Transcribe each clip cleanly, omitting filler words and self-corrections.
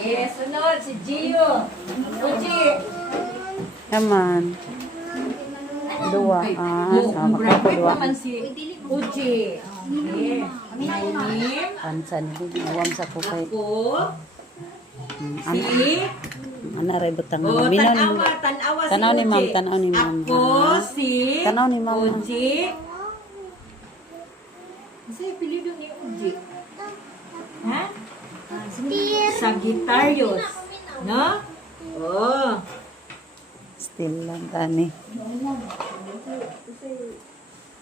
Yes, sunod si Gio. Uji. Naman. Dua. Sama ka Private dua. naman si Uji. Okay. My name. Pansan. Nawam sa kukay. Ako. Si. Ana ray butang Oh, minon. tanawa si Tanaw ni ma'am, Uji. tanaw ni ma'am. Ako si Tanaw ni ma'am. Uji. Kasi apelido ni Uji. Ha? Sagittarius. No? Oh. Still lang tani.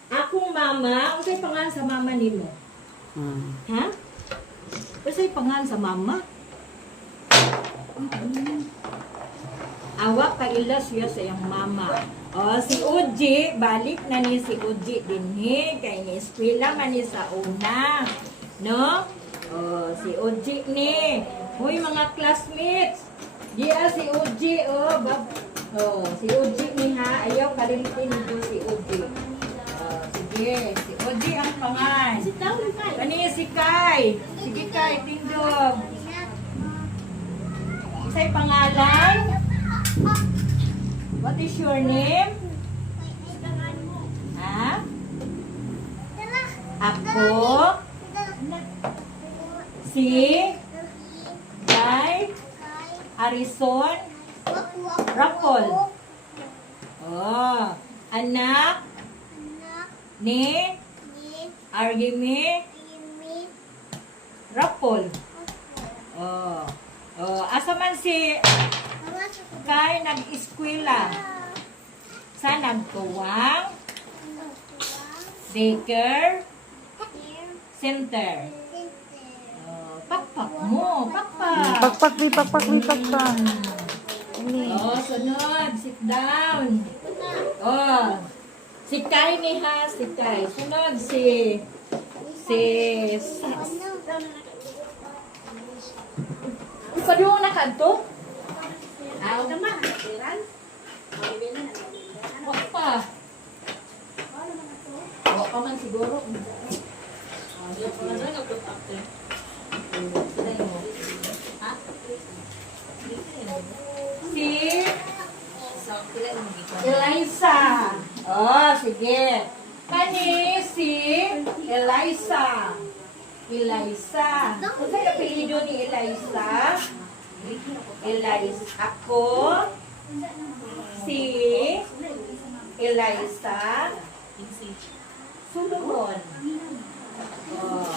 Akong mama, unsay pangalan sa mama nimo? Ha? Unsay pangalan sa mama? Awa kaila siya sa iyang mama. Oh, si Uji, balik na ni si Uji dinhi kay ni eskwela man ni sa una. No? Oh, si Uji ni. Hoy mga classmates. Diya si Uji, oh, oh, si Uji ni ha. Ayaw kalilitin nito si Uji. Oh, sige, si Uji ang pangalan. Kani si Kai. Sige Kai, tindog. Isa'y pangalan? What is your name? Ha? Ako? Si? Kai? Arison? Rapol? Oh. Anak? Ni? Argimi? Rapol? Oh. Oh. Asa man si Kai nag-eskwela? Sa nagtuwang? Daycare? Center? Oh, pakpak mo, pakpak. Pakpak ni pakpak ni pakpak. Ini. Oh, sunod, sit down. Oh, si Kai ni ha, si Kai. Sunod si Padung na kadto? Aw naman, tiran. Wa pa. Wa pa man siguro. Si Eliza. Oh, sige. Kani si Eliza. Eliza. Kung sa'yo apelido ni Eliza? Eliza. Ako. Si Eliza. Solomon. Oh.